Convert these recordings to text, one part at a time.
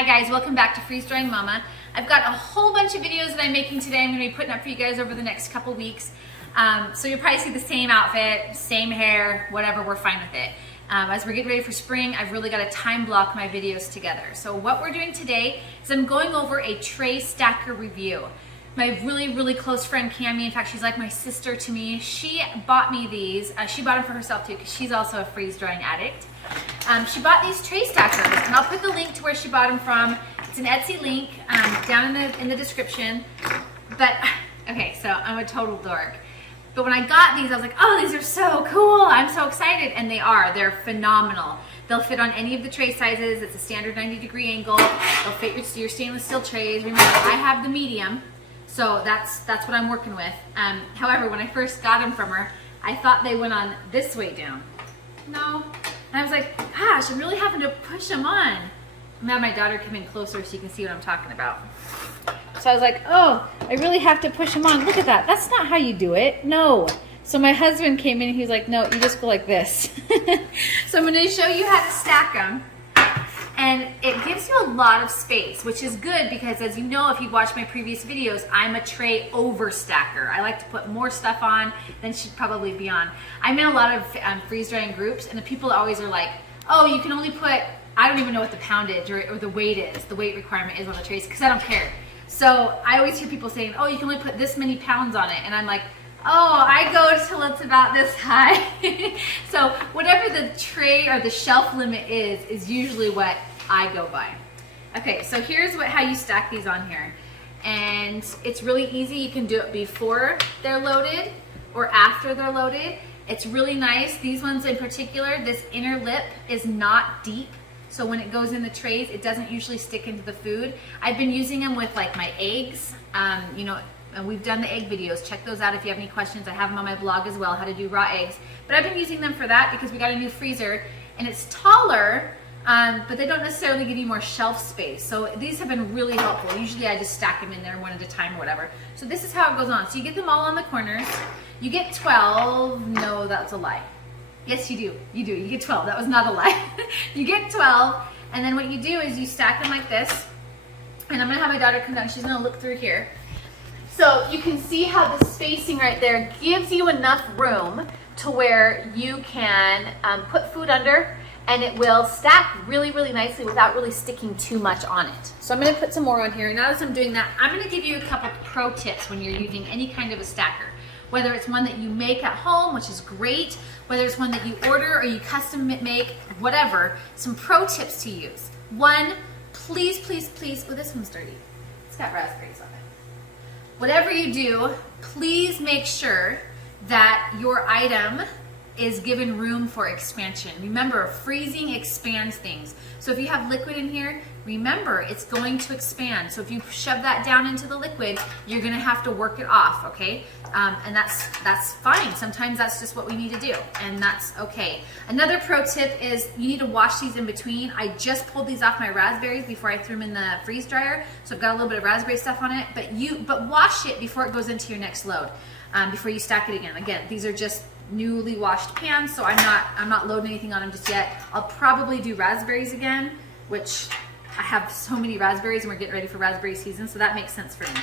Hi guys, welcome back to Freeze Drying Mama. I've got a whole bunch of videos that I'm making today. I'm going to be putting up for you guys over the next couple weeks. So you'll probably see the same outfit, same hair, whatever, we're fine with it. As we're getting ready for spring, I've really got to time block my videos together. So what we're doing today is I'm going over a tray stacker review. My really close friend Cammie, in fact she's like my sister to me, she bought me these. She bought them for herself too because she's also a freeze drying addict. She bought these tray stackers, and I'll put the link to where she bought them from. It's an Etsy link down in the description. But okay, so I'm a total dork. But when I got these, I was like, oh, these are so cool. I'm so excited. And they are. They're phenomenal. They'll fit on any of the tray sizes. It's a standard 90-degree angle. They'll fit your stainless steel trays. Remember, I have the medium, so that's what I'm working with. However, when I first got them from her, I thought they went on this way down. No. And I was like, gosh, I'm really having to push them on. I'm gonna have my daughter come in closer so you can see what I'm talking about. So I was like, oh, I really have to push them on. Look at that. That's not how you do it. No. So my husband came in and he's like, no, you just go like this. So I'm going to show you how to stack them. And it gives you a lot of space, which is good because, as you know, if you watch my previous videos, I'm a tray overstacker. I like to put more stuff on than should probably be on. I'm in a lot of freeze drying groups, and the people always are like, oh, you can only put, I don't even know what the poundage or the weight is, the weight requirement is on the trays, because I don't care. So I always hear people saying, oh, you can only put this many pounds on it. And I'm like, oh, I go till it's about this high. So whatever the tray or the shelf limit is usually what I go by. Okay, so here's how you stack these on here. And it's really easy. You can do it before they're loaded or after they're loaded. It's really nice. These ones in particular, this inner lip is not deep. So when it goes in the trays, it doesn't usually stick into the food. I've been using them with like my eggs. You know, and we've done the egg videos. Check those out if you have any questions. I have them on my blog as well, how to do raw eggs. But I've been using them for that because we got a new freezer and it's taller, but they don't necessarily give you more shelf space. So these have been really helpful. Usually I just stack them in there one at a time or whatever. So this is how it goes on. So you get them all on the corners. You get 12. No, that's a lie. Yes, you do. You do. You get 12. That was not a lie. You get 12, and then what you do is you stack them like this. And I'm going to have my daughter come down. She's going to look through here. So you can see how the spacing right there gives you enough room to where you can put food under, and it will stack really nicely without really sticking too much on it. So I'm going to put some more on here. Now as I'm doing that, I'm going to give you a couple pro tips when you're using any kind of a stacker. Whether it's one that you make at home, which is great, whether it's one that you order or you custom make, whatever, some pro tips to use. One, please, oh, this one's dirty. It's got raspberries on it. Whatever you do, please make sure that your item is given room for expansion. Remember, freezing expands things. So if you have liquid in here, remember, it's going to expand. So if you shove that down into the liquid, you're gonna have to work it off, okay? And that's fine. Sometimes that's just what we need to do, and that's okay. Another pro tip is you need to wash these in between. I just pulled these off my raspberries before I threw them in the freeze dryer, so I've got a little bit of raspberry stuff on it, but wash it before it goes into your next load, before you stack it again. Again, these are just newly washed pans, so I'm not loading anything on them just yet. I'll probably do raspberries again, which I have so many raspberries and we're getting ready for raspberry season, so that makes sense for me.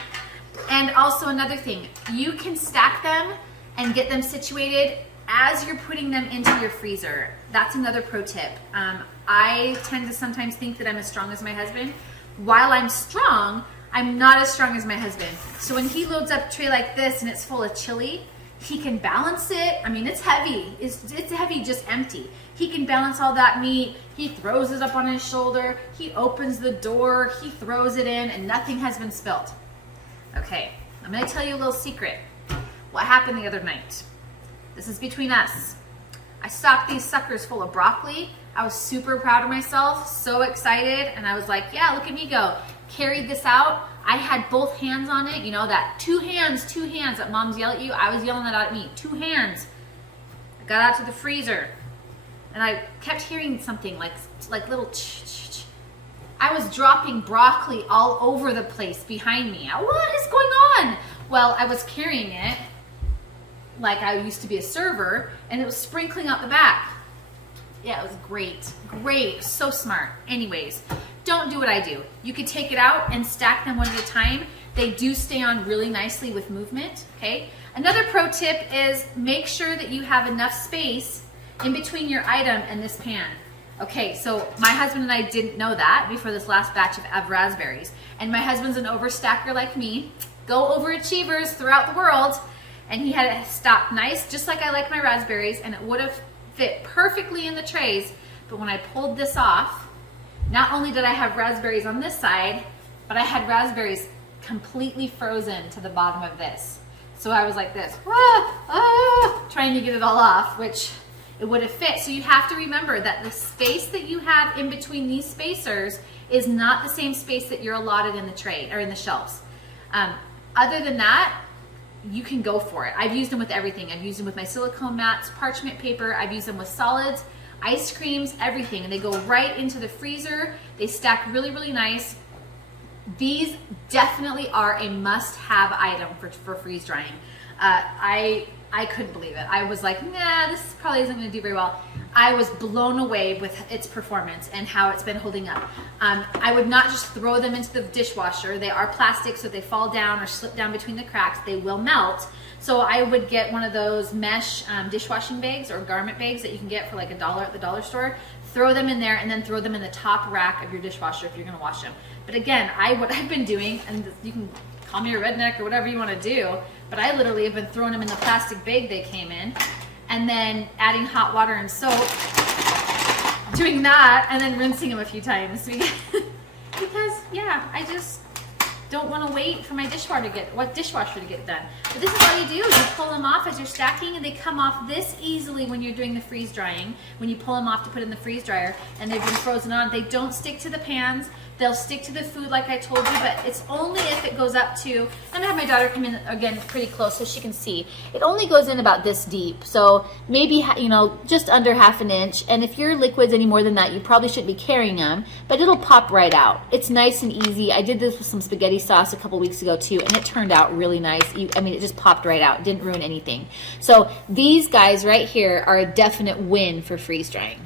And also another thing, you can stack them and get them situated as you're putting them into your freezer. That's another pro tip. I tend to sometimes think that I'm as strong as my husband. While I'm strong, I'm not as strong as my husband. So when he loads up a tray like this and it's full of chili, he can balance it. I mean, it's heavy. It's heavy, just empty. He can balance all that meat. He throws it up on his shoulder. He opens the door. He throws it in, and nothing has been spilt. Okay, I'm going to tell you a little secret. What happened the other night? This is between us. I stocked these suckers full of broccoli. I was super proud of myself, so excited, and I was like, yeah, look at me go. Carried this out. I had both hands on it. You know that two hands that moms yell at you? I was yelling that out at me. 2 hands. I got out to the freezer, and I kept hearing something like little ch-ch-ch. I was dropping broccoli all over the place behind me. What is going on? Well, I was carrying it like I used to be a server, and it was sprinkling out the back. Yeah, it was great. So smart. Anyways, don't do what I do. You could take it out and stack them one at a time. They do stay on really nicely with movement, okay? Another pro tip is make sure that you have enough space in between your item and this pan. Okay, so my husband and I didn't know that before this last batch of raspberries. And my husband's an overstacker like me. Go overachievers throughout the world. And he had it stocked nice, just like I like my raspberries, and it would have fit perfectly in the trays. But when I pulled this off, not only did I have raspberries on this side, but I had raspberries completely frozen to the bottom of this. So I was like this, trying to get it all off, which it would have fit. So you have to remember that the space that you have in between these spacers is not the same space that you're allotted in the tray or in the shelves. Other than that, you can go for it. I've used them with everything. I've used them with my silicone mats, parchment paper. I've used them with solids, ice creams, everything. And they go right into the freezer. They stack really, really nice. These definitely are a must-have item for freeze drying. I couldn't believe it. I was like, nah, this probably isn't going to do very well. I was blown away with its performance and how it's been holding up. I would not just throw them into the dishwasher. They are plastic, so if they fall down or slip down between the cracks, they will melt. So I would get one of those mesh dishwashing bags or garment bags that you can get for like $1 at the dollar store. Throw them in there and then throw them in the top rack of your dishwasher if you're going to wash them. But again, what I've been doing, and you can call me a redneck or whatever you want to do, but I literally have been throwing them in the plastic bag they came in, and then adding hot water and soap, doing that, and then rinsing them a few times. Because yeah, I just don't want to wait for my dishwasher to get done. But this is all you do. You pull them off as you're stacking, and they come off this easily when you're doing the freeze drying. When you pull them off to put in the freeze dryer, and they've been frozen on, they don't stick to the pans. They'll stick to the food like I told you, but it's only if it goes up to, I'm gonna have my daughter come in again pretty close so she can see. It only goes in about this deep, so maybe, you know, just under ½ an inch. And if your liquid's any more than that, you probably shouldn't be carrying them, but it'll pop right out. It's nice and easy. I did this with some spaghetti sauce a couple weeks ago too, and it turned out really nice. I mean, it just popped right out. It didn't ruin anything. So these guys right here are a definite win for freeze drying.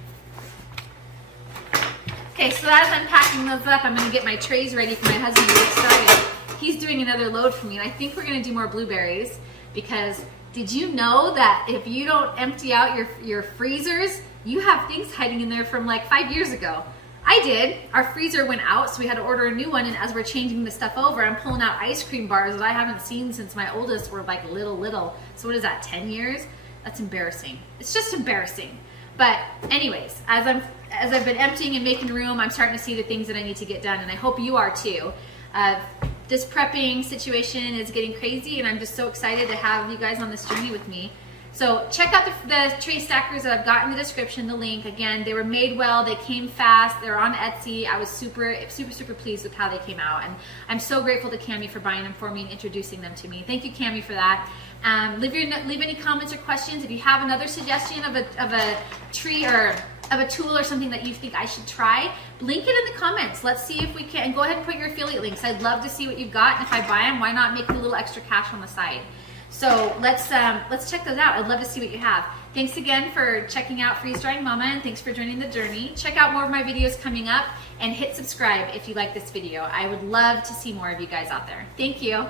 Okay, so as I'm packing those up, I'm going to get my trays ready for my husband to get started. He's doing another load for me, and I think we're going to do more blueberries, because did you know that if you don't empty out your freezers, you have things hiding in there from like 5 years ago? I did. Our freezer went out, so we had to order a new one, and as we're changing the stuff over, I'm pulling out ice cream bars that I haven't seen since my oldest were like little. So what is that, 10 years? That's embarrassing. It's just embarrassing. But anyways, as I've been emptying and making room, I'm starting to see the things that I need to get done, and I hope you are too. This prepping situation is getting crazy, and I'm just so excited to have you guys on this journey with me. So check out the tray stackers that I've got in the description, the link. Again, they were made well, they came fast, they're on Etsy. I was super pleased with how they came out, and I'm so grateful to Cami for buying them for me and introducing them to me. Thank you, Cami, for that. Leave any comments or questions. If you have another suggestion of a tree or of a tool or something that you think I should try, link it in the comments. Let's see if we can, and go ahead and put your affiliate links. I'd love to see what you've got, and if I buy them, why not make a little extra cash on the side? So let's check those out. I'd love to see what you have. Thanks again for checking out Freeze Drying Mama, and thanks for joining the journey. Check out more of my videos coming up, and hit subscribe if you like this video. I would love to see more of you guys out there. Thank you.